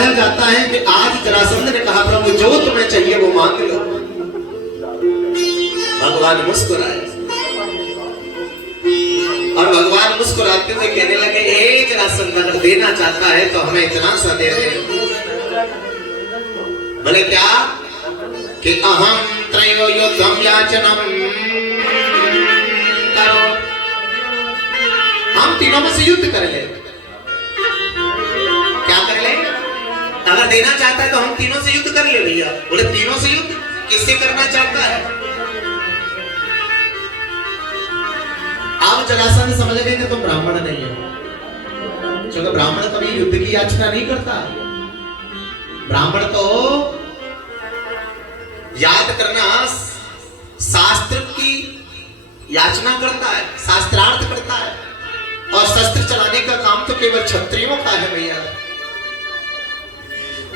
बताया जाता है कि आज जरासंध ने कहा प्रभु जो तुम्हें चाहिए वो मांग लो। भगवान मुस्कुराए और भगवान मुस्कुराते हुए कहने लगे, ए जरासंध अगर देना चाहता है तो हमें इतना सा दे दे। बोले क्या कि अहम त्रयो युद्धम याचनम करो, हम तीनों में से युद्ध कर ले। क्या कर ले? अगर देना चाहता है तो हम तीनों से युद्ध कर ले भैया। बोले तीनों से युद्ध किससे करना चाहता है? अब जरासंध समझ गए कि तुम ब्राह्मण नहीं हो, क्योंकि ब्राह्मण कभी युद्ध की याचना नहीं करता। ब्राह्मण तो याद करना, शास्त्र की याचना करता है, शास्त्रार्थ करता है, और शस्त्र चलाने का काम तो केवल क्षत्रियों का है भैया।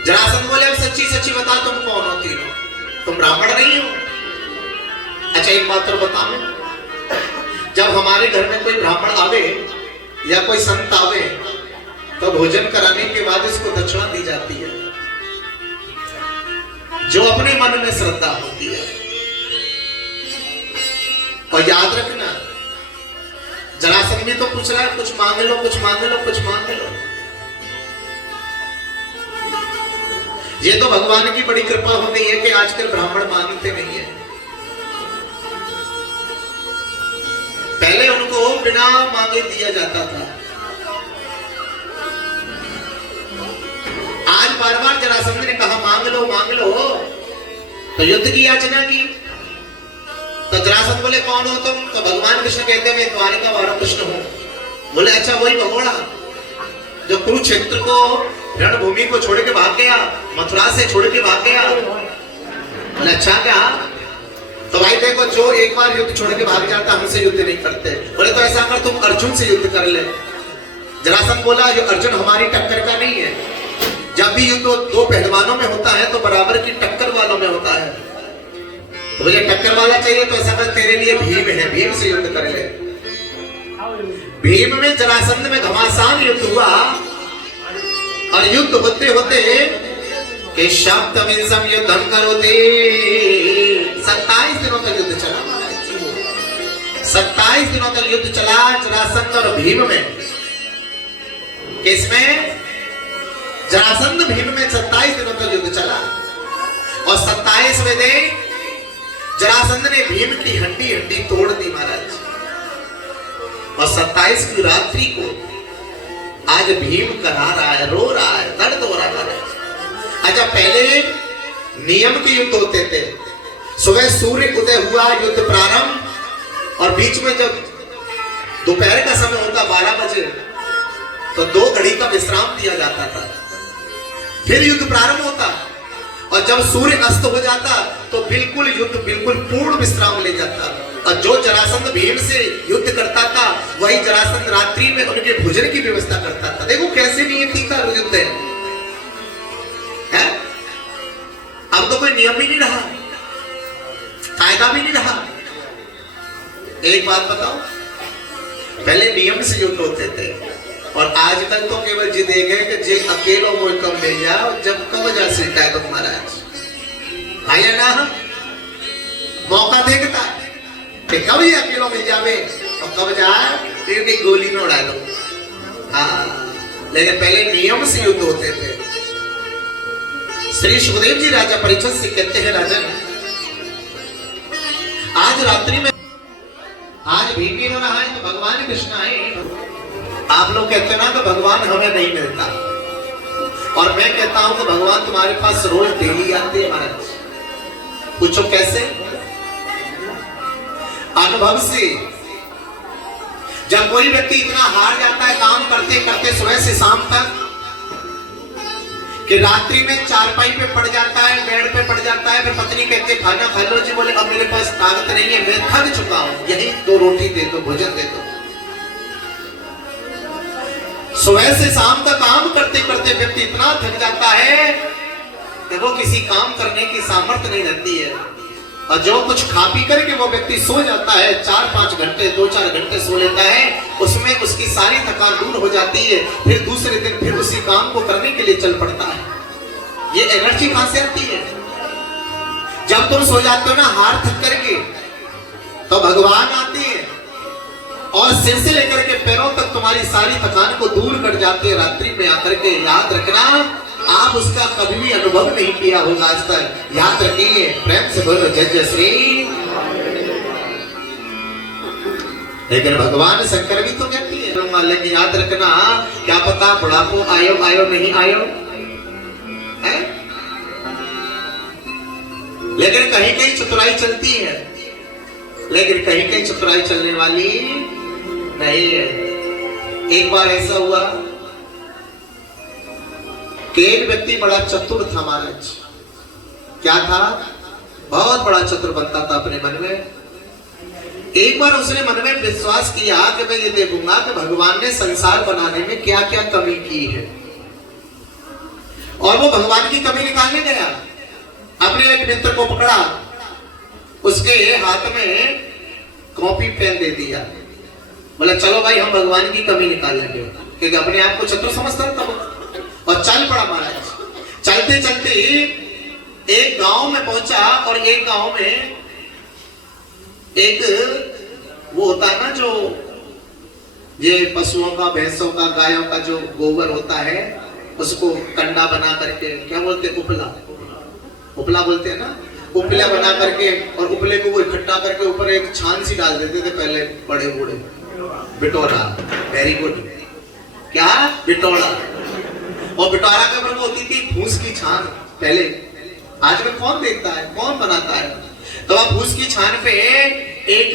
जरासंध बोले अब सच्ची सच्ची बता तुम कौन हो तीनों? तुम ब्राह्मण नहीं हो? अच्छा एक बात और बताओ, जब हमारे घर में कोई ब्राह्मण आवे या कोई संत आवे तो भोजन कराने के बाद इसको दक्षिणा दी जाती है, जो अपने मन में श्रद्धा होती है। और याद रखना, जरासंध भी तो पूछ रहा है कुछ मांग लो, कुछ मांग लो, कुछ मांग लो। ये तो भगवान की बड़ी कृपा हो गई है कि आजकल ब्राह्मण मांगते नहीं है। पहले उनको बिना मांगे दिया जाता था। आज बार बार जरासंध ने कहा मांग लो मांग लो, तो युद्ध की याचना की। तो जरासंध बोले कौन हो तुम? तो भगवान कृष्ण कहते हैं मैं द्वारिका वाला कृष्ण हूं। बोले अच्छा वही भगोड़ा जो कुरुक्षेत्र को, रणभूमि को छोड़ के भाग गया, मथुरा से छोड़ के भाग गया। बोले अच्छा क्या? तो भाई देखो, जो एक बार युद्ध छोड़ के भाग जाता हमसे युद्ध नहीं करते। बोले तो ऐसा कर तुम अर्जुन से युद्ध कर ले। जरासंध बोला जो अर्जुन हमारी टक्कर का नहीं है। जब भी युद्ध दो पहलवानों में होता है तो बराबर की टक्कर वालों में होता है। तो मुझे टक्कर वाला चाहिए तो ऐसा कर तेरे लिए भीम है, भीम से युद्ध कर ले। भीम में जरासंध में घमासान युद्ध हुआ, और युद्ध होते होते कि सप्तमिंशम युद्धम करोति, 27 दिनों तक युद्ध चला। 27 दिनों तक युद्ध चला जरासंध और भीम में। किसमें? जरासंध भीम में 27 दिनों तक युद्ध चला। और 27वें दिन जरासंध ने भीम की हड्डी हड्डी तोड़ दी महाराज। और 27 की रात्रि को आज भीम करा रहा है, रो रहा है, दर्द हो रहा है। अच्छा पहले नियम के युद्ध होते थे। सुबह सूर्य उदय हुआ, युद्ध प्रारंभ, और बीच में जब दोपहर का समय होता 12 बजे तो 2 घड़ी का विश्राम दिया जाता था, फिर युद्ध प्रारंभ होता। और जब सूर्य अस्त हो जाता तो बिल्कुल युद्ध बिल्कुल पूर्ण विश्राम ले जाता। और जो जरासंध भीम से युद्ध करता था वही जरासंध रात्रि में उनके भोजन की व्यवस्था करता था। देखो कैसे नियति का युद्ध है? अब तो कोई नियम ही नहीं रहा, कायदा भी नहीं रहा। एक बात बताओ, पहले नियम से युद्ध होते थे, और आजकल तो केवल जिद एक है कि जे अकेलो वो कम ले जाओ, जब कब जा सीटा है तुम महाराज। है ना, मौका देखता कि कब ये अकेलो मिल जावे और कब जाए फिर भी गोली में उड़ा दो। हाँ, लेकिन पहले नियम से युद्ध होते थे। श्री सुखदेव जी राजा परीक्षित से कहते हैं, राजन आज रात्रि में आज भीम हो रहा है तो भगवान कृष्ण आए। आप लोग कहते ना कि भगवान हमें नहीं मिलता, और मैं कहता हूं कि भगवान तुम्हारे पास रोज डेली आते हैं महाराज। पूछो कैसे? अनुभव से। जब कोई व्यक्ति इतना हार जाता है काम करते करते सुबह से शाम तक कि रात्रि में चारपाई पे पड़ जाता है, बेड पे पड़ जाता है, फिर पत्नी कहते खाना खा लो जी। बोले अब मेरे पास ताकत नहीं है, मैं थक चुका हूं, यही 2 रोटी दे दो, भोजन दे दो। सुबह से शाम तक काम करते करते व्यक्ति इतना थक जाता है कि वो किसी काम करने की सामर्थ्य नहीं रहती है। और जो कुछ खा पी करके वो व्यक्ति सो जाता है, 4-5 घंटे 2-4 घंटे सो लेता है, उसमें उसकी सारी थकान दूर हो जाती है। फिर दूसरे दिन फिर उसी काम को करने के लिए चल पड़ता है। ये एनर्जी कहां से आती है? जब तुम सो जाते हो ना हार थक करके, तो भगवान आते हैं और सिर से लेकर के पैरों तक तुम्हारी सारी थकान को दूर कर जाते हैं रात्रि में आकर के। याद रखना, आप उसका कभी भी अनुभव नहीं किया होगा आज तक। याद रखिए, प्रेम से बोलो जय जय श्री। लेकिन भगवान शंकर भी तो कहती है, लेकिन याद रखना, क्या पता बुढ़ापो आयो आयो नहीं आयो है? लेकिन कहीं कहीं चतुराई चलती है, लेकिन कहीं कहीं चतुराई चलने वाली नहीं है। एक बार ऐसा हुआ कि एक व्यक्ति बड़ा चतुर था महाराज। क्या था? बहुत बड़ा चतुर बनता था अपने मन में। एक बार उसने मन में विश्वास किया कि मैं ये देखूंगा कि भगवान ने संसार बनाने में क्या क्या कमी की है, और वो भगवान की कमी निकालने गया। अपने एक मित्र को पकड़ा, उसके हाथ में कॉपी पेन दे दिया, बोला चलो भाई हम भगवान की कमी निकाल लेंगे, क्योंकि अपने आप को चतुर समझता था। और चल पड़ा महाराज। चलते चलते एक गांव में पहुंचा, और एक गांव में एक वो होता है ना, जो ये पशुओं का, भैंसों का, गायों का जो गोबर होता है, उसको कंडा बना करके, क्या बोलते हैं, उपला, उपला बोलते हैं ना, उपला बना करके, और उपले को वो इकट्ठा करके ऊपर एक छान सी डाल देते थे पहले बड़े बूढ़े। Bittora, very good. क्या? बिटोरा। और बिटोरा के ऊपर होती थी फूस की छान पहले। आज में कौन देखता है, कौन बनाता है? तो वह फूस की छान पे एक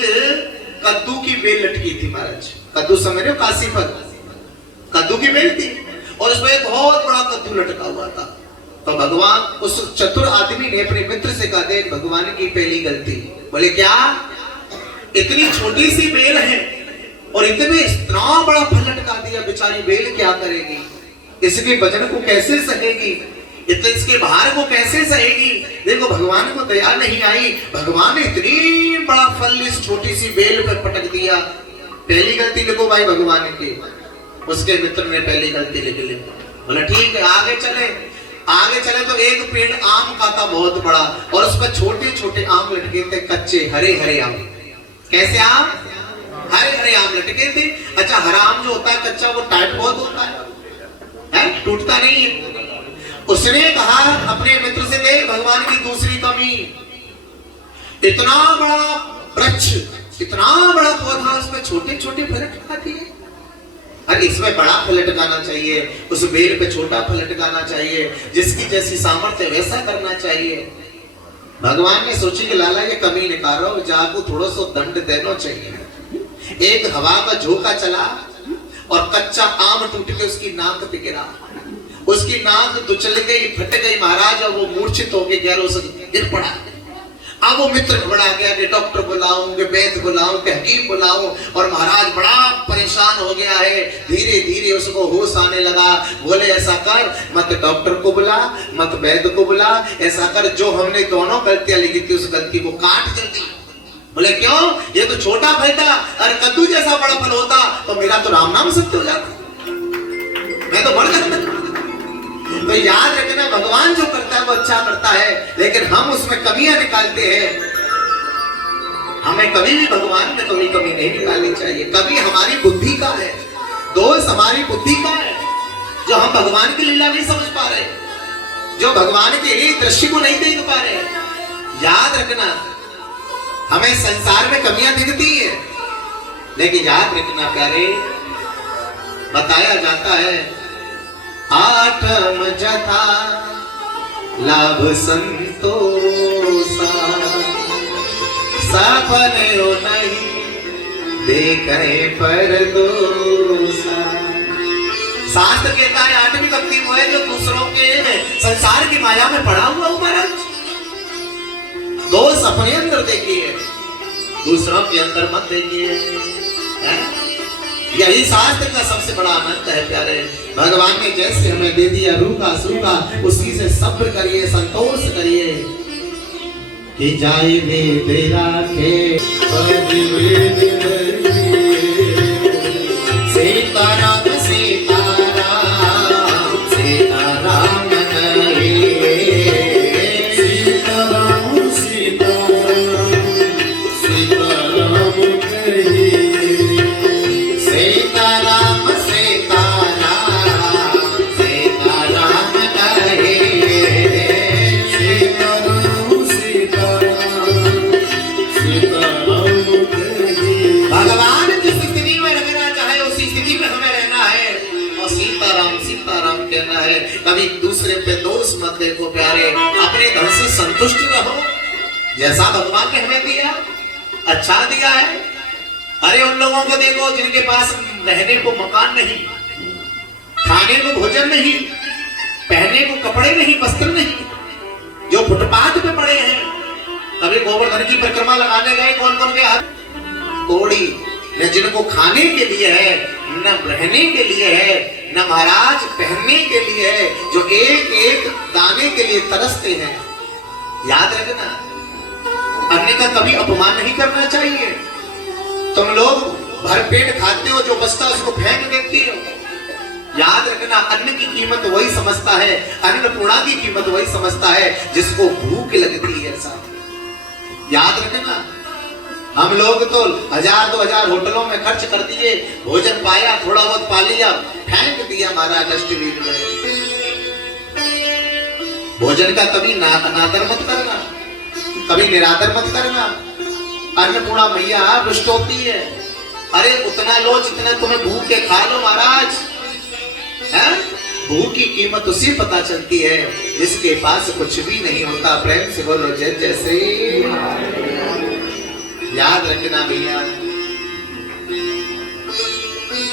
कद्दू की बेल लटकी थी महाराज। कद्दू समझ रहे हो? काशी फल, कद्दू की बेल थी, और उसमें एक बहुत बड़ा कद्दू लटका हुआ था। तो भगवान, उस चतुर आदमी ने अपने मित्र से कहा, देख भगवान की पहली गलती। बोले क्या? इतनी छोटी सी बेल है और इतना बड़ा फल लटका दिया, बेचारी बेल क्या करेगी? इसके वजन को कैसे सहेगी? इसके भार को कैसे सहेगी? देखो भगवान को दया नहीं आई, भगवान ने इतनी बड़ा फल इस छोटी सी बेल पर पटक दिया। पहली गलती लिखो भाई भगवान की। उसके मित्र ने पहली गलती लिख ली। बोला ठीक है, आगे चले। आगे चले तो एक पेड़ आम का था बहुत बड़ा, और उस पर छोटे छोटे आम लटके थे, कच्चे हरे हरे आम। कैसे आम? हरे हरे आम लटके थे। अच्छा, हरा आम जो होता है कच्चा, वो टाइट बहुत होता है, टूटता नहीं है। उसने कहा अपने मित्र से, देख भगवान की दूसरी कमी, इतना बड़ा वृक्ष, इतना बड़ा पौधा, उसमें छोटे छोटे फल लटका दिए। अरे इसमें बड़ा फल लटकाना चाहिए, उस बेल पे छोटा फल लटकाना चाहिए, जिसकी जैसी सामर्थ्य वैसा करना चाहिए। भगवान ने सोची कि लाला ये कमी निकालो, जाको थोड़ा सा दंड देना चाहिए। एक हवा का झोंका चला और कच्चा आम टूट के उसकी नाक पे गिरा। उसकी नाक दुचल गई, फट गई महाराज, और वो मूर्छित हो गया, गैरों से गिर पड़ा। अब वो मित्र घबरा गया कि डॉक्टर बुलाऊं, कि वैद्य बुलाऊं, कि हकीम बुलाऊं, और महाराज बड़ा परेशान हो गया है। धीरे धीरे उसको होश आने लगा। बोले ऐसा कर, मत डॉक्टर को बुला, मत वैद्य को बुला, ऐसा कर जो हमने दोनों गलतियां लिखी थी उस गलती को काट जल्दी। बोले क्यों? ये तो छोटा फल था, अरे कद्दू जैसा बड़ा फल होता तो मेरा तो राम नाम सत्य हो जाता, मैं तो बढ़ जाता। तो याद रखना, भगवान जो करता है वो अच्छा करता है, लेकिन हम उसमें कमियां निकालते हैं। हमें कभी भी भगवान में कोई कमी नहीं निकालनी चाहिए। कभी हमारी बुद्धि का है, दोष हमारी बुद्धि का है, जो हम भगवान की लीला नहीं समझ पा रहे, जो भगवान के दृश्य को नहीं देख पा रहे। याद रखना, हमें संसार में कमियां दिखती है, लेकिन याद रखना प्यारे, बताया जाता है आठम जथा लाभ संतोषा, सपने नहीं देखे पर दोषा। शास्त्र कहता है आठवीं भक्ति वो है जो दूसरों के संसार की माया में पड़ा हुआ हो महाराज। दोष अपने अंदर देखिए, दूसरों के अंदर मत देखिए। यही शास्त्र का सबसे बड़ा आनंद है प्यारे। भगवान ने जैसे हमें दे दिया रूखा सूखा, उसी से सब्र करिए, संतोष करिए। कि जाए वेद राखे सीताराम सीताराम सीताराम हरे रहना है। कभी दूसरे पे दोष मत देखो प्यारे, अपने धन से संतुष्ट रहो। जैसा भगवान ने हमें दिया अच्छा दिया है। अरे उन लोगों को देखो जिनके पास रहने को मकान नहीं, खाने को भोजन नहीं, पहनने को कपड़े नहीं, वस्त्र नहीं, जो फुटपाथ पे पड़े हैं। कभी गोवर्धन की परिक्रमा लगाने गए, कौन कौन के हाथ तोड़ी। न जिनको खाने के लिए है, न रहने के लिए है, न महाराज पहनने के लिए है, जो एक एक दाने के लिए तरसते हैं। याद रखना, अन्य का कभी अपमान नहीं करना चाहिए। तुम लोग भर पेट खाते हो, जो बचता है उसको फेंक देती हो। याद रखना, अन्न की कीमत वही समझता है, अन्नपूर्णा की कीमत वही समझता है जिसको भूख लगती है। साहब याद रखना, हम लोग तो 1000-2000 होटलों में खर्च कर दिए, भोजन पाया, थोड़ा बहुत पा लिया, फेंक दिया महाराज डस्टबिन में। भोजन का कभी अनादर मत करना, कभी निरादर मत करना। अन्नपूर्णा मैया रुष्ट होती है। अरे उतना लो जितना तुम्हें भूख के खा लो महाराज। भूख की कीमत उसी पता चलती है जिसके पास कुछ भी नहीं होता। प्रेम से बोलो जय जय श्री। याद रखना भैया,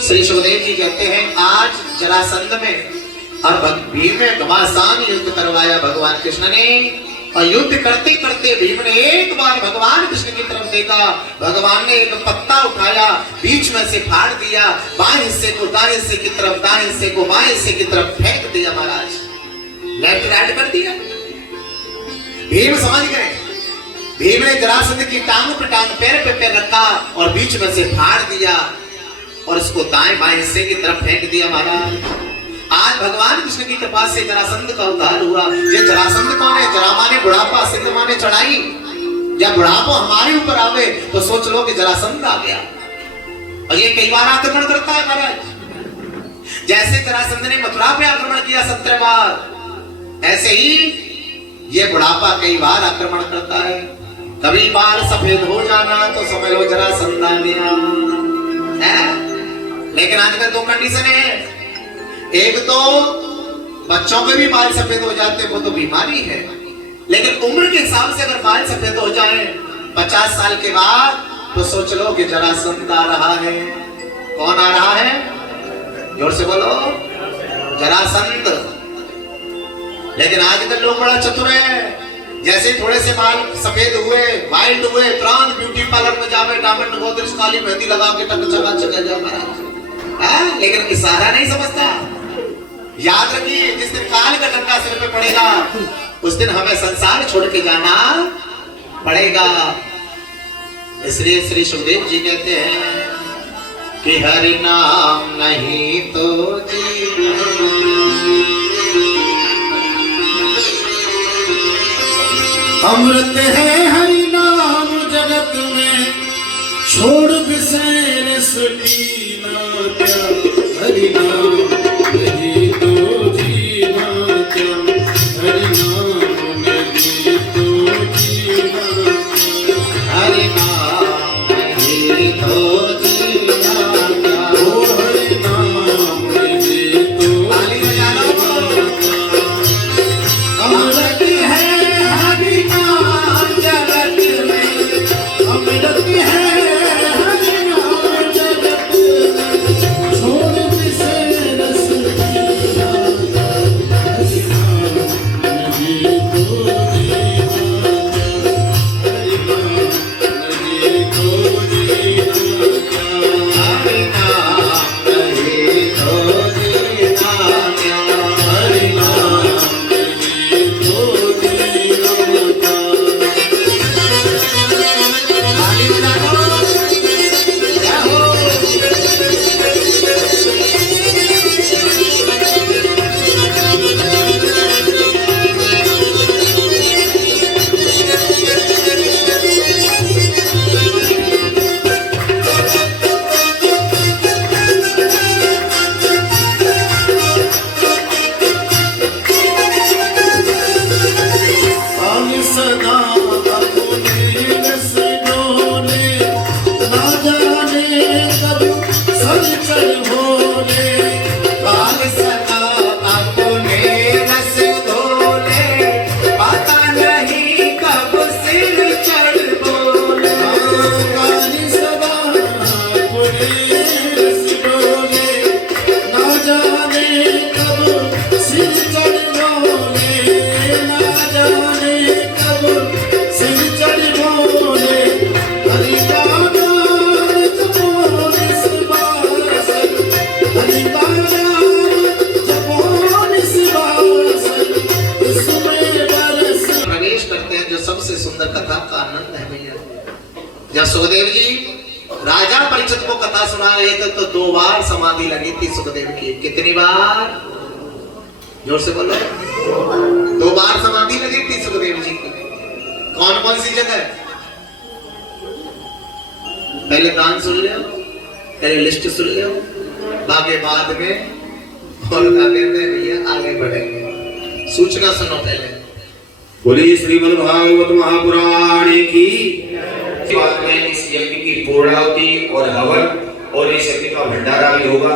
श्री सुखदेव जी कहते हैं आज जरासंध में और भीम में घमासान युद्ध करवाया भगवान कृष्ण ने। और युद्ध करते करते भीम ने एक बार भगवान कृष्ण की तरफ देखा। भगवान ने एक पत्ता उठाया, बीच में से फाड़ दिया, बाएं हिस्से को दाएं हिस्से की तरफ, दाएं हिस्से को बाएं हिस्से की तरफ फेंक दिया महाराज। लेफ्ट राइट कर दिया। भीम समझ गए। भीम ने जरासंध की टांग पे टांग, पैर पे पैर रखा और बीच में से फाड़ दिया और उसको दाएं बाएं हिस्से की तरफ फेंक दिया महाराज। आज भगवान कृष्ण की कृपा से जरासंध का उद्धार हुआ। ये जरासंध कौन है? जरा माने बुढ़ापा, सिंध माने चढ़ाई। जब बुढ़ापा हमारे ऊपर आवे तो सोच लो कि जरासंध आ गया। और ये कई बार आक्रमण करता है महाराज। जैसे जरासंध ने मथुरा पे आक्रमण किया 17 बार, ऐसे ही ये बुढ़ापा कई बार आक्रमण करता है। कभी बाल सफेद हो जाना तो समझ लो जरासंध आ गया है। लेकिन आजकल 2 कंडीशन है। एक तो बच्चों के भी बाल सफेद हो जाते हैं, वो तो बीमारी है। लेकिन उम्र के हिसाब से अगर बाल सफेद हो जाए 50 साल के बाद तो सोच लो कि जरासंध आ रहा है। कौन आ रहा है? जोर से बोलो, जरासंध। लेकिन आजकल लोग बड़ा चतुर है। जैसे थोड़े से बाल सफेद हुए, वाइल्ड हुए, तुरंत ब्यूटी पार्लर में जावे, डायमंड गोदरेज काली मेहंदी लगा के टक चका चका जा महाराज। लेकिन इशारा नहीं समझता। याद रखिए, जिस दिन काल का डंडा सिर पे पड़ेगा उस दिन हमें संसार छोड़ के जाना पड़ेगा। इसलिए श्री सुखदेव जी कहते हैं कि हरि नाम नहीं तो जीवन। अमृत है हरि नाम जगत में, छोड़ विषय सुटीना क्या। हरि नाम नहीं तो जीना क्या, हरि नाम नहीं तो जीना क्या, हरि नाम नहीं तो जीना क्या। ओ हरि नाम नहीं तो जीना क्या। अमृत है हरि नाम जगत सुखदेव जी राजा परिचित को कथा सुना रहे थे तो 2 बार समाधि लगी थी सुखदेव की। कितनी बार? जोर से बोलो। 2 बार समाधि लगी थी सुखदेव जी की। कौन कौन सी जगह? पहले दान सुन ले, पहले लिस्ट सुन ले, बाकी बाद में और भैया आगे बढ़ेंगे। सूचना सुनो पहले। बोलिए श्रीमद् भागवत महापुराण की। बाद में इस यज्ञ की पूर्णाहुति और हवन और इस यज्ञ का भंडारा भी होगा।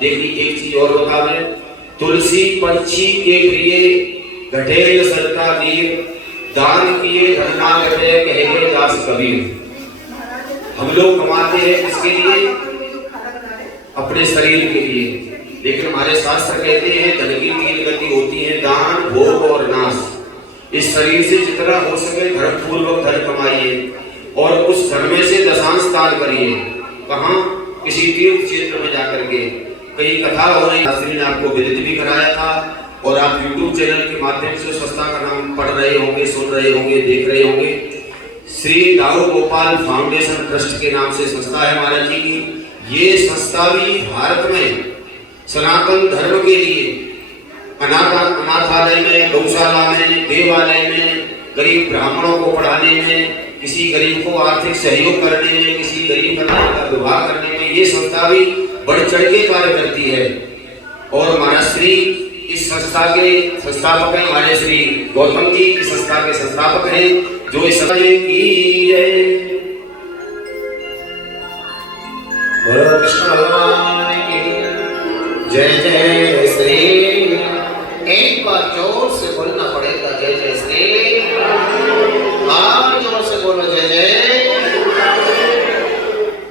देखिए एक चीज और बता दें, तुलसी पंछी के प्रिय घटेल सरता वीर, दान किए धर्मा घटे कहे दास कबीर। हम लोग कमाते हैं किसके लिए? अपने शरीर के लिए, लेकिन हमारे शास्त्र कहते हैं धन की 3 गति होती है, दान भोग और नाश। इस शरीर से जितना हो सके धर्म पूर्वक धन कमाइए और उस धन में से दशांश दान करिए। कहाँ? किसी तीर्थ क्षेत्र में जाकर के। कई कथा हो रही, शास्त्री ने आपको विदित भी कराया था और आप YouTube चैनल के माध्यम से संस्था का नाम पढ़ रहे होंगे, सुन रहे होंगे, देख रहे होंगे। श्री दाऊ गोपाल फाउंडेशन ट्रस्ट के नाम से संस्था है महाराज जी की। ये संस्था भी भारत में सनातन धर्म के लिए अनाथालय में, गौशाला में, देवालय में, गरीब ब्राह्मणों को पढ़ाने में, किसी गरीब को आर्थिक सहयोग करने में, किसी गरीब कन्या का विवाह करने में ये संस्था भी बढ़ चढ़ के कार्य करती है। और महाराज श्री इस संस्था के संस्थापक हैं, हमारे श्री गौतम जी इस संस्था के संस्थापक हैं, जो इस संस्था की है। बोलो कृष्ण भगवान की जय। जय श्री। एक बार जोर से बोलना पड़ेगा जय जय श्री। और जोर से बोलो जय जय।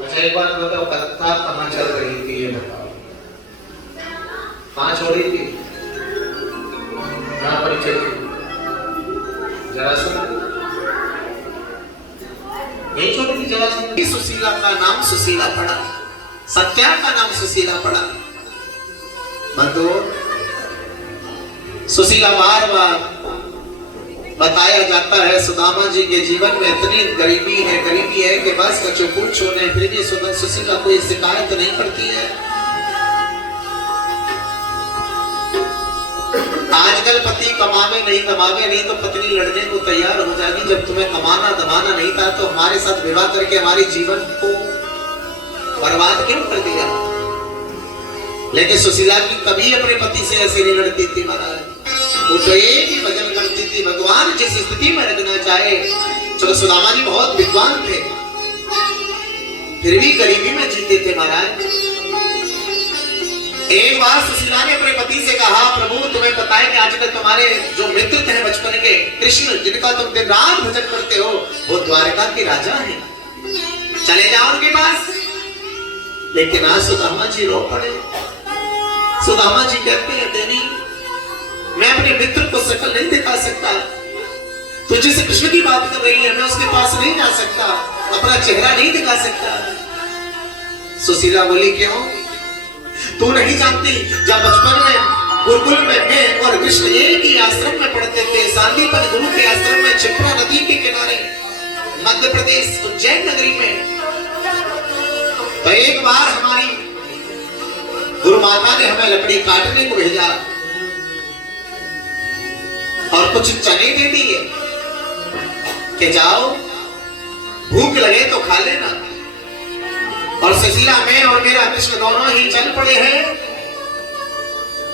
अच्छा एक बात बताओ, कथा कहाँ चल रही थी ये बताओ? कहाँ छोड़ी थी? कहाँ परिचय थी? जरासंध यही छोड़ी थी जरासंध। सुशीला का नाम सुशीला पड़ा, सत्या का नाम सुशीला पड़ा। बंधु सुशीला बार बार बताया जाता है सुदामा जी के जीवन में इतनी गरीबी है कि बस बच्चों पूछो नहीं, फिर भी सुशीला कोई शिकायत नहीं करती है। आजकल पति कमावे नहीं तो पत्नी लड़ने को तैयार हो जाएगी। जब तुम्हें कमाना दमाना नहीं था तो हमारे साथ विवाह करके हमारे जीवन को बर्बाद क्यों कर दिया? लेकिन सुशीला की कभी अपने पति से ऐसे नहीं लड़ती थी महाराज। वो तो एक ही भजन करती थी, भगवान जिस स्थिति में रखना चाहे। चलो सुदामा जी बहुत विद्वान थे, फिर भी गरीबी में जीते थे महाराज। एक बार सुशीला ने अपने पति से कहा, प्रभु तुम्हें पता है कि आजकल तुम्हारे जो मित्र थे बचपन के कृष्ण, जिनका तुम दिन रात भजन करते हो, वो द्वारका के राजा हैं, चले जाओ उनके पास। लेकिन आज सुदामा जी रो पड़े। सुदामा जी कहते हैं देवी, मैं अपने मित्र को शकल नहीं दिखा सकता। तू जिस कृष्ण की बात कर रही है मैं उसके पास नहीं जा सकता, अपना चेहरा नहीं दिखा सकता। सुशीला बोली क्यों? तू नहीं जानती, जब बचपन में गुरुकुल में मैं और कृष्ण एक ही आश्रम में पढ़ते थे, सांदीपन गुरु के आश्रम में, क्षिप्रा नदी के किनारे, मध्य प्रदेश उज्जैन नगरी में। तो एक बार हमारी गुरु माता ने हमें लकड़ी काटने को भेजा और कुछ चने दे दिए कि जाओ भूख लगे तो खा लेना। और सुशीला में और मेरा कृष्ण दोनों ही चल पड़े हैं।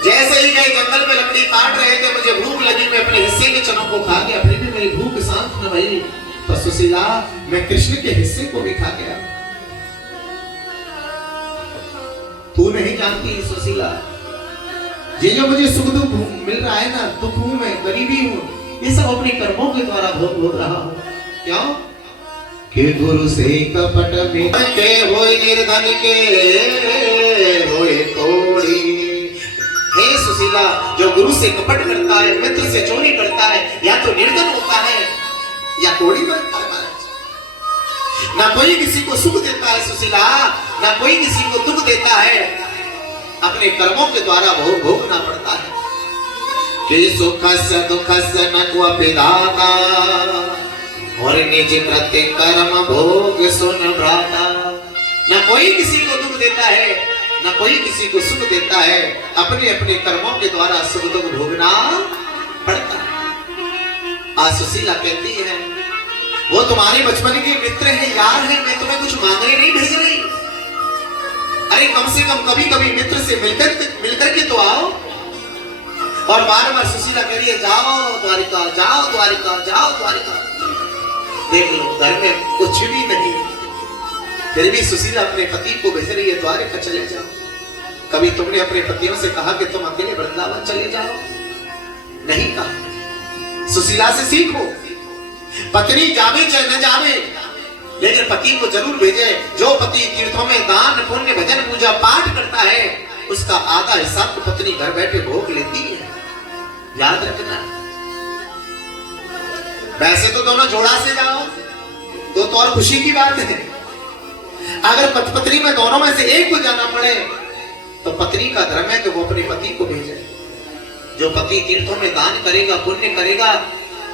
जैसे ही गए जंगल में लकड़ी काट रहे थे, मुझे भूख लगी, मैं अपने हिस्से के चनों को खा गया, फिर भी मेरी भूख शांत न भई। तो सुशीला मैं कृष्ण के हिस्से को भी खा गया। तू नहीं जानती सुशीला, ये जो मुझे सुख दुख मिल रहा है ना, दुख हूं मैं, गरीबी हूं, ये सब अपने कर्मों के द्वारा भोग रहा हूं। क्यों? कि गुरु से कपट में के होए निर्धन के होए तोड़ी। हे सुशीला, जो गुरु से कपट करता है, मित्र से चोरी करता है, या तो निर्धन होता है या कोड़ी बनता है महाराज। ना कोई किसी को सुख देता है सुशीला, ना कोई किसी को दुख देता है, अपने कर्मों के द्वारा भोगना पड़ता है। कि सुखस्य दुखस्य न क्वपि दाता और निज कृत्य कर्म भोग सुन भ्राता। न कोई किसी को दुख देता है, न कोई किसी को सुख देता है, अपने अपने कर्मों के द्वारा सुख दुख भोगना पड़ता है। आज सुशीला कहती है वो तुम्हारे बचपन के मित्र है, यार है, मैं तुम्हें कुछ मांगने नहीं भेज रही। अरे कम से कम कभी कभी मित्र से मिलकर के तो आओ। और बार बार सुशीला कह रही है जाओ द्वारिका, जाओ द्वारिका, जाओ द्वारिका। देख लो घर में कुछ भी नहीं, फिर भी सुशीला अपने पति को भेज रही है द्वारिका चले जाओ। कभी तुमने अपने पतियों से कहा कि तुम अकेले वृंदावन चले जाओ? नहीं कहा। सुशीला से सीखो, पत्नी जावे चाहे न जावे, लेकिन पति को जरूर भेजे। जो पति तीर्थों में दान पुण्य भजन पूजा पाठ करता है, उसका आधा हिस्सा तो पत्नी घर बैठे भोग लेती है, याद रखना। वैसे तो दोनों जोड़ा से जाओ तो और खुशी की बात है। अगर पत्नी में दोनों में से एक को जाना पड़े तो पत्नी का धर्म है कि वो अपने पति को भेजे। जो पति तीर्थों में दान करेगा पुण्य करेगा,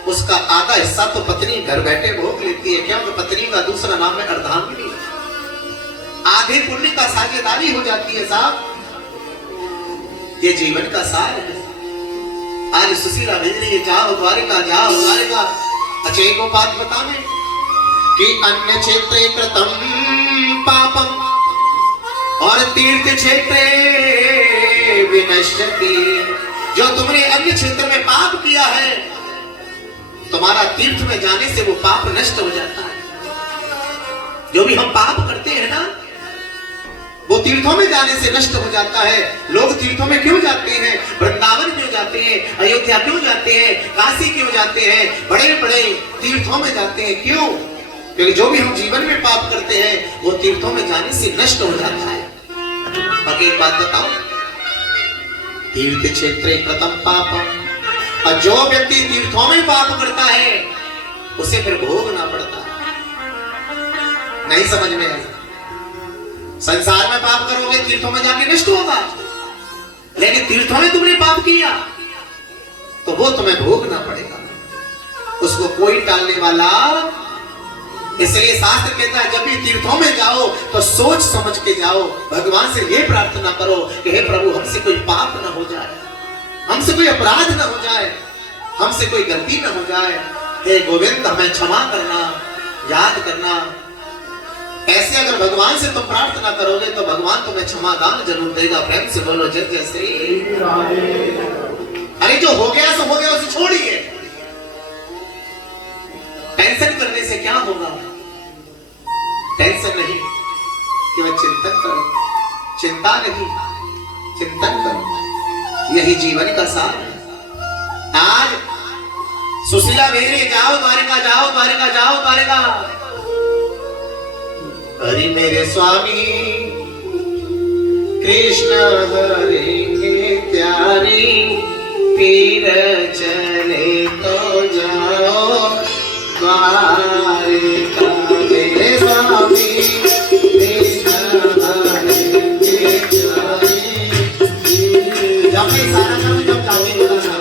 उसका आधा हिस्सा तो पत्नी घर बैठे भोग लेती है। क्योंकि पत्नी का दूसरा नाम है अर्धांगिनी, आधे पुण्य का साझेदारी हो जाती है साहब। ये जीवन का सार है। आज सुशीला भेज रही है जाओ द्वारिका, जाओ द्वारिका। अच्छा एक बात बताने कि अन्य क्षेत्रे कृतम पापम और तीर्थ क्षेत्रे विनश्यति। जो तुमने अन्य क्षेत्र में पाप किया है, तुम्हारा तीर्थ में जाने से वो पाप नष्ट हो जाता है। जो भी हम पाप करते हैं ना, वो तीर्थों में जाने से नष्ट हो जाता है। लोग तीर्थों में क्यों जाते हैं? वृंदावन क्यों जाते हैं? अयोध्या क्यों जाते हैं? काशी क्यों जाते हैं? बड़े बड़े तीर्थों में जाते हैं, क्यों? क्योंकि जो भी हम जीवन में पाप करते हैं वो तीर्थों में जाने से नष्ट हो जाता है। बाकी एक बात बताओ, तीर्थ क्षेत्रे कृतम पापम, और जो व्यक्ति तीर्थों में पाप करता है उसे फिर भोगना पड़ता है। नहीं समझ में आया? संसार में पाप करोगे तीर्थों में जाके नष्ट होगा, लेकिन तीर्थों में तुमने पाप किया तो वो तुम्हें भोगना पड़ेगा, उसको कोई टालने वाला। इसलिए शास्त्र कहता है जब भी तीर्थों में जाओ तो सोच समझ के जाओ। भगवान से ये प्रार्थना करो कि हे प्रभु हमसे कोई पाप ना हो जाए, हमसे कोई अपराध न हो जाए, हमसे कोई गलती न हो जाए। हे गोविंद हमें क्षमा करना, याद करना। ऐसे अगर भगवान से तुम प्रार्थना करोगे तो भगवान तुम्हें क्षमा दान जरूर देगा। प्रेम से बोलो जय जय श्री। अरे जो हो गया सो हो गया, उसे छोड़िए। टेंशन करने से क्या होगा? टेंशन नहीं, केवल चिंतन करो। चिंता नहीं, चिंतन करो। यही जीवन का सार है। आज सुशीला भेजे जाओ द्वारिका, जाओ द्वारिका, जाओ द्वारिका। हरि मेरे स्वामी कृष्ण हरे के प्यारी, पीर चले तो जाओ द्वारिका। मेरे स्वामी कृष्ण हरे के प्यारी, जब मैं सारा करूं जब जाऊंगी बोला,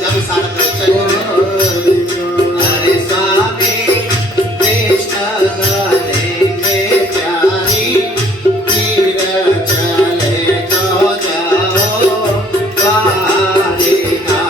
जब सारा करूं हरे स्वामी कृष्ण हरे के प्यारी, पीर चले तो जाओ द्वारिका।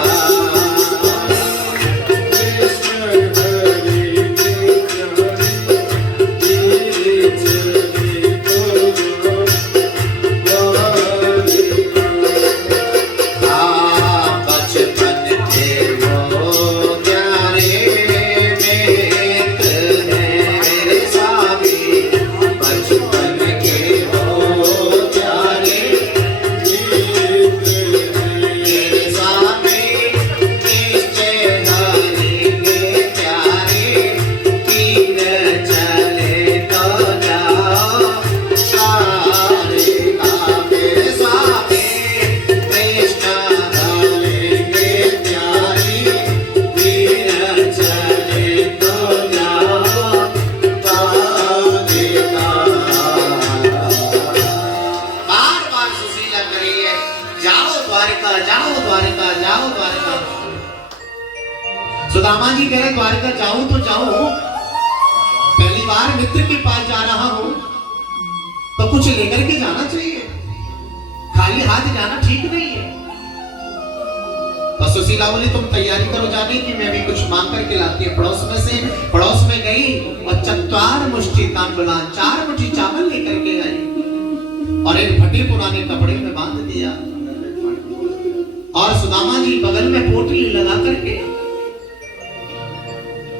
सुदामा जी कह रहे द्वारका जाऊं तो जाऊं, पहली बार मित्र के पास जा रहा हूं तो कुछ लेकर के जाना चाहिए, खाली हाथ जाना ठीक नहीं है। तो सुशीला बोली तुम तैयारी करो जाने की, मैं भी कुछ मांग करके लाती हूँ। पड़ोस में गई और 4 मुष्टि तांबुलान, 4 मुट्ठी चावल लेकर के आई और एक फटे पुराने कपड़े में बांध दिया। और सुदामा जी बगल में पोटली लगा करके,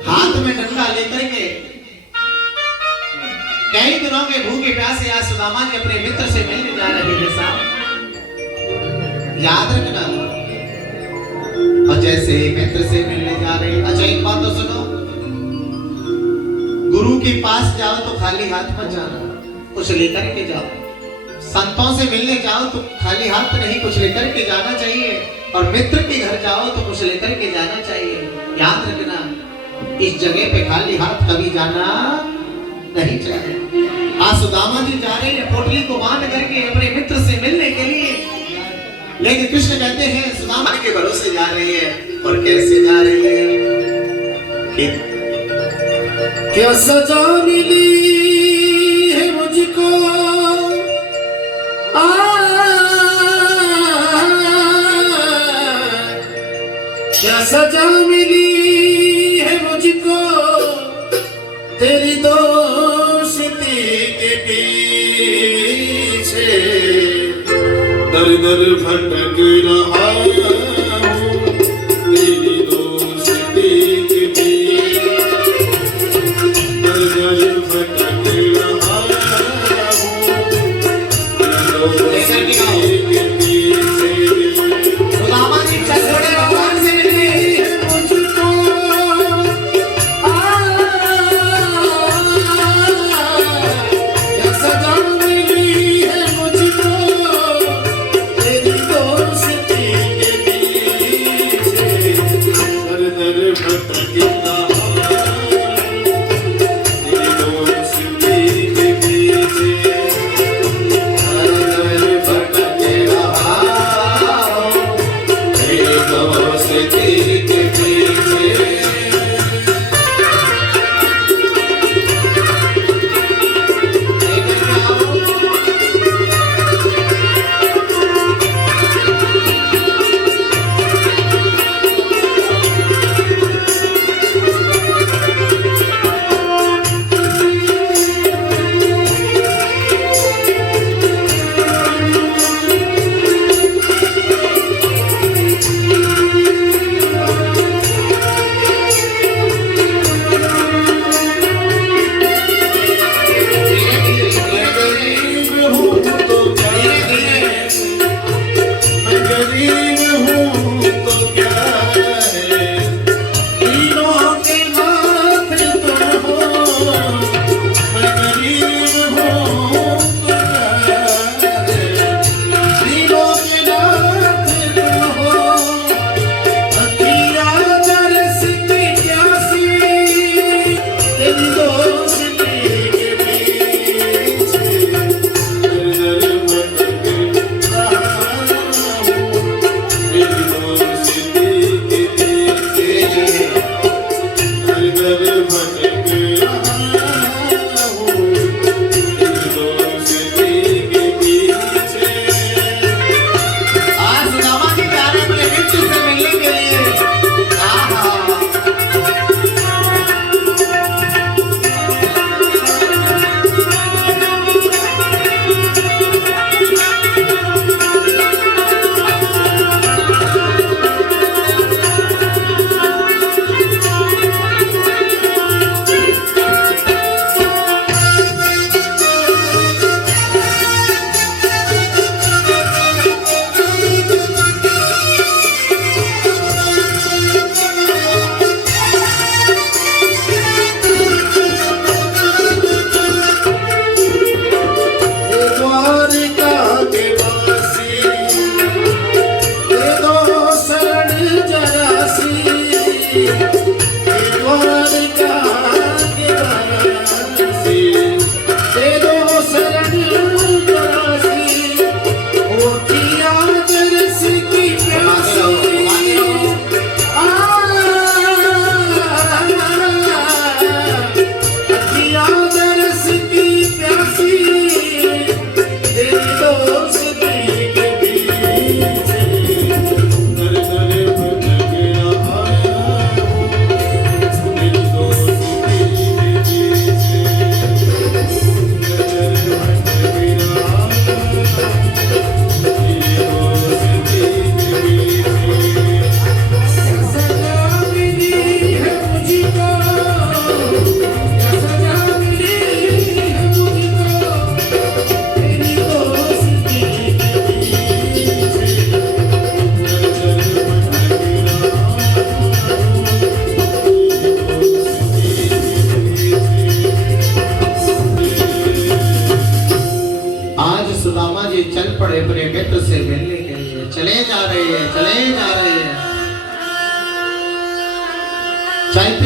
हाथ में डंडा लेकर के, कई दिनों के भूखे प्यासे आज सुदामा जी अपने मित्र से मिलने जा रहे हैं। साहब याद रखना, और जैसे मित्र से मिलने जा रहे, अच्छा एक बात तो सुनो, गुरु के पास जाओ तो खाली हाथ मत जाना, कुछ लेकर के जाओ। संतों से मिलने जाओ तो खाली हाथ नहीं, कुछ लेकर के जाना चाहिए। और मित्र के घर जाओ तो कुछ लेकर के जाना चाहिए। याद रखना, इस जगह पे खाली हाथ कभी जाना नहीं चाहिए। आज सुदामा जी जा रहे हैं पोटली को बांध करके अपने मित्र से मिलने के लिए, लेकिन कृष्ण कहते हैं सुदामा के भरोसे जा रहे हैं। और कैसे जा रहे हैं? क्या सजा मिली है मुझको, क्या सजा मिली है मुझको तेरी दोस्ती के पीछे, दर दर भटक रहा हूँ तेरी दोस्ती के पीछे, दर दर भटक रहा हूँ तेरी दोस्ती के पीछे। सुदामा जी चल पड़े भगवान से मिलने। मुझको क्या सजा मिली है मुझको तेरी दोस्ती के पीछे, दर दर भटक रहा तेरी दोस्ती के पीछे, दर दर भटक रहा तेरी दोस्ती के पीछे। आज सुदामा जी जा रहे हैं अपने मित्र से मिलने के लिए।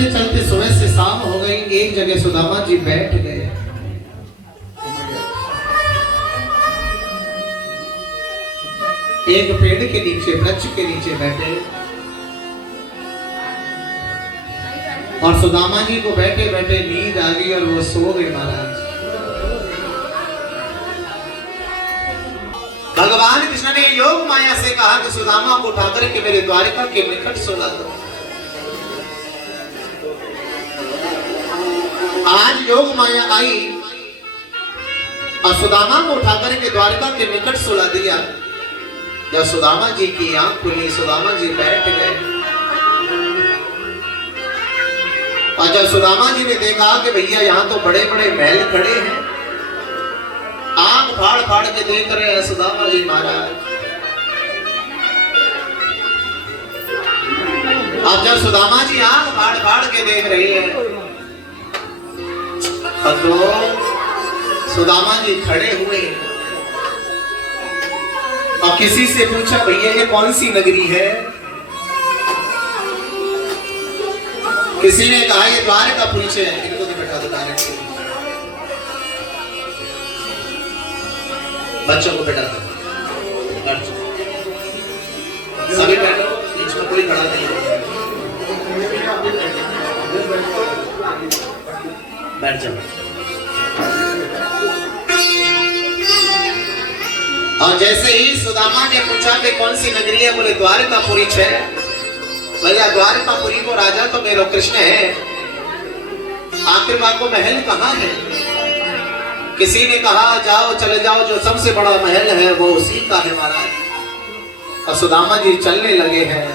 चलते चलते सुबह से शाम हो गई। एक जगह सुदामा जी बैठ गए। एक पेड़ के नीचे, वृक्ष के नीचे बैठे और सुदामा जी को बैठे बैठे नींद आ गई और वो सो गए महाराज। भगवान कृष्ण ने योग माया से कहा कि सुदामा को उठा करके मेरे द्वारिका के निकट सुला दो। आज योग माया आई और सुदामा को उठा करके द्वारिका के निकट सुला दिया। जब सुदामा जी की आंख खुली, सुदामा जी बैठ गए और जब सुदामा जी ने देखा कि भैया यहाँ तो बड़े बड़े महल खड़े हैं, आंख फाड़ फाड़ के देख रहे हैं सुदामा जी महाराज। अब जब सुदामा जी आंख फाड़ फाड़ के देख रहे हैं तो सुदामा जी खड़े हुए और किसी से पूछा भैया ये कौन सी नगरी है? किसी ने कहा ये द्वारकापुरी है। इनको तो बैठा दो डायरेक्ट, बच्चों को बैठा दो, सभी बैठो, बीच में कोई खड़ा नहीं है, बैठ जाओ। और जैसे ही सुदामा ने पूछा कि कौन सी नगरी है, बोले द्वारकापुरी है। भैया द्वारकापुरी को राजा तो मेरो कृष्ण है, आखिर बात को महल कहाँ है? किसी ने कहा जाओ चले जाओ, जो सबसे बड़ा महल है वो उसी का है महाराज। और सुदामा जी चलने लगे हैं।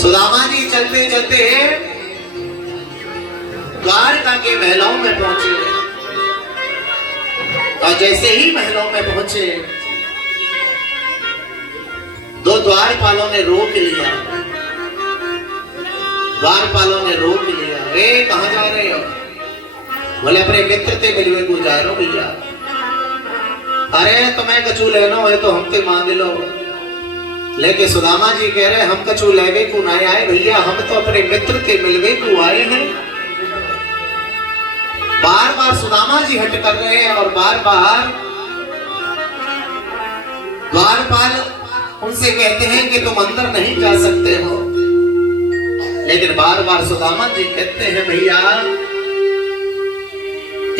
सुदामा जी चलते चलते द्वारका के महलों में पहुंचे और जैसे ही महलों में पहुंचे दो द्वारपालों ने रोक लिया। द्वारपालों ने रोक लिया, रे कहां जा रहे हो? बोले अपने मित्र से मिलवे को जा रहा हूं भैया। अरे तुम्हें कछु लेना हो तो हमसे मांग लो। लेकिन सुदामा जी कह रहे हम कछु लेवे को नहीं आए भैया, हम तो अपने मित्र से मिलवे को आए हैं। बार बार सुदामा जी हट कर रहे हैं और बार बार द्वारपाल उनसे कहते हैं कि तुम अंदर नहीं जा सकते हो। लेकिन बार बार सुदामा जी कहते हैं भैया,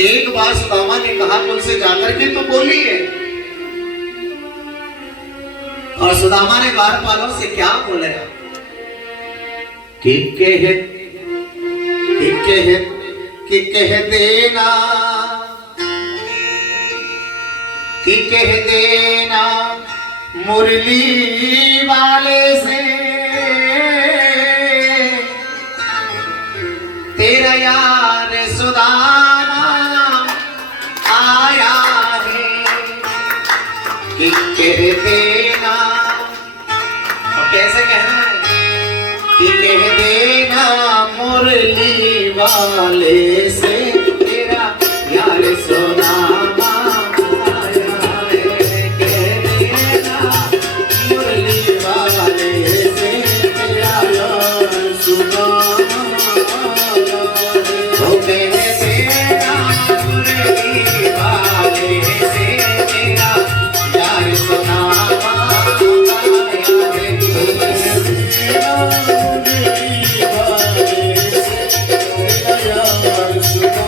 एक बार सुदामा ने कहा उनसे जाकर के तो बोलिए। और सुदामा ने द्वारपालों से क्या बोले कि कह देना, कि कह देना मुरली वाले से तेरा यार सुदामा आया है। कि कह देना, और कैसे कहना है? कि कह देना मुरली वाले से तेरा यार सुदामा आया है। कह देना मुरली वाले से तेरा यार सुदामा आया है। वो कह देना मुरली वाले से तेरा यार सुदामा आया है।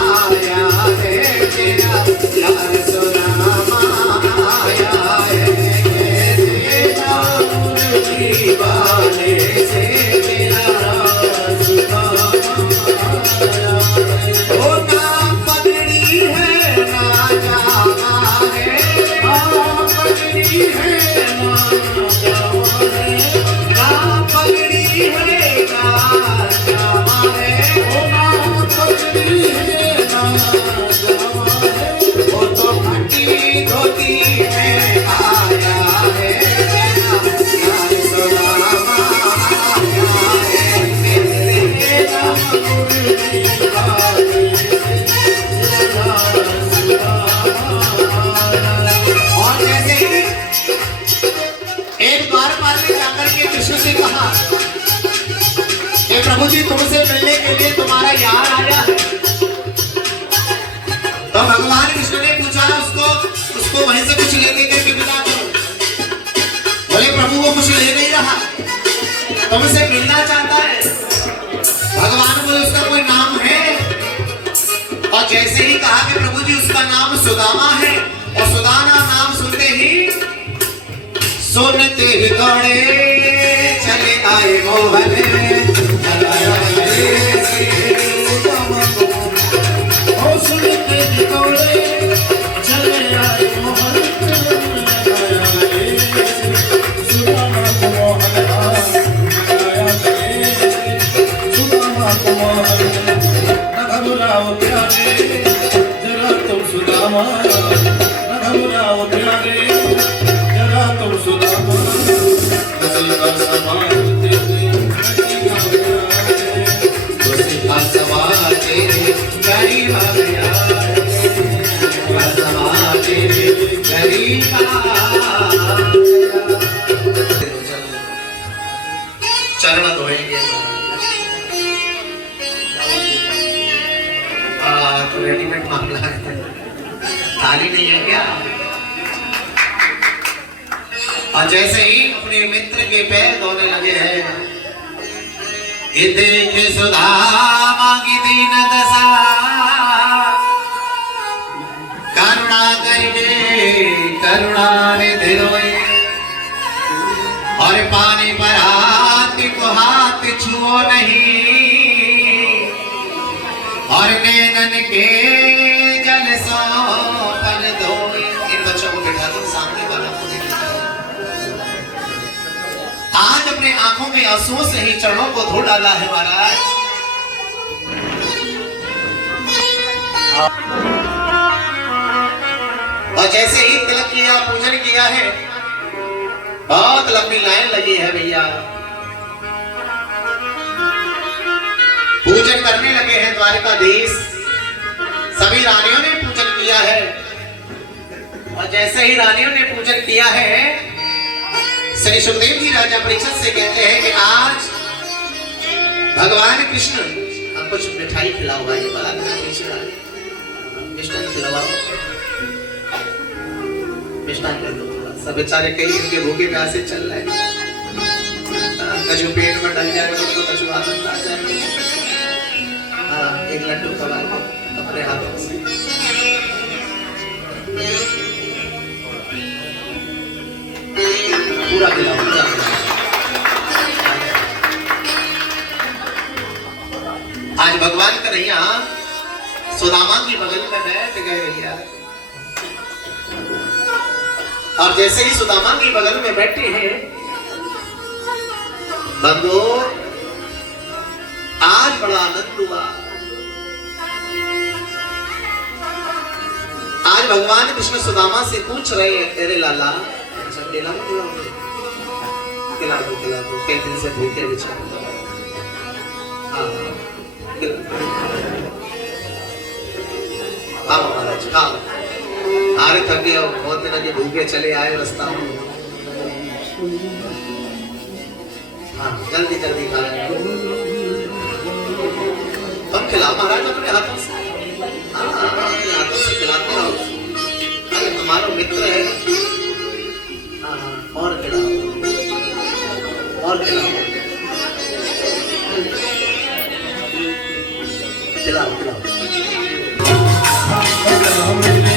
आया है तेरा यार सुदामा आया है तेरा दीवाने से तेरा सुदामा आया है। ओ ना पगड़ी है ना जामा है, पगड़ी है ना जामा है, ना पगड़ी है ना जामा है, ओ ना पगड़ी है ना जामा है, वो तो फटी धोती में आया है तेरा यार सुदामा आया है तेरा दीवाने से तेरा और जैसे ही एक द्वारपाल ने जाकर के कृष्ण से कहा कि प्रभु जी तुमसे मिलने के लिए तुम्हारा यार आया है, तो भगवान कृष्ण ने पूछा उसको वहीं से कुछ लेके करके विदा करो। बोले प्रभु वो कुछ ले नहीं रहा, तुमसे मिलना चाहता है। भगवान बोले उसका कोई नाम है, और जैसे ही कहा कि प्रभु जी उसका नाम सुदामा है, और सुदामा नाम सुनते ही सुनते ही दौड़े चले आए मोहन चलाया सुदामा को। ओ सुनते ही दौड़े चले आए मोहन सुदामा को मोहन सुदामा को मोहन घबराओ प्यारे जरा तुम सुदामा घबराओ प्यारे जरा तुम सुदामा उसी का सवाल तेरे उसी का सवाल तेरे गरीब आ गया सवाल तेरे गरीब चरण धोएंगे तो रेडीमेड मामला है, थाली नहीं है क्या? और जैसे ही अपने मित्र के पैर धोने लगे हैं, ये देखे सुदामा की दीन दशा, करुणा करके करुणा निधि रोए, और पानी पर हाथ को हाथ छुओ नहीं, और नैनन के जल सो पर धोए। इन बच्चों को बैठा दो, सामने वाला को देखिए। आज अपने आंखों में आंसुओं से ही चरणों को धो डाला है महाराज। और जैसे ही तिलक किया, पूजन किया है, बहुत लंबी लाइन लगी है भैया। पूजन करने लगे हैं द्वारकाधीश, सभी रानियों ने पूजन किया है। और जैसे ही रानियों ने पूजन किया है, श्री सुखदेव जी राजा परीक्षित से कहते हैं कि आज भगवान कृष्ण हम कुछ मिठाई खिलाओ भाई, बड़ा मिष्टान खिलाओ, मिष्टान कर दो थोड़ा। सब बेचारे कई दिन के भूखे प्यासे चल रहे हैं, कछु पेट में डल जाए तो कछु आनंद आ जाए। हाँ, एक लड्डू खवा दो अपने हाथों से। पूरा खिलाओ, पूरा खिलाओ। आज भगवान कन्हैया सुदामा की बगल में बैठ गए भैया, और जैसे ही सुदामा की बगल में बैठे हैं, बंधु आज बड़ा आनंद हुआ। आज भगवान कृष्ण सुदामा से पूछ रहे हैं, अरे लाला खिला दो कई दिन से भूखे बेचारे। हाँ महाराज खाओ, हारे थक गए, बहुत दिन के भूखे चले आए रास्ता में। हाँ जल्दी जल्दी खा रहे, तुम खिलाओ महाराज अपने हाथों से। हाँ अपने हाथों से खिलाते रहो, अरे तुम्हारा मित्र है। हाँ और खिलाओ, और खिलाओ। खिलाओ खिलाओ राम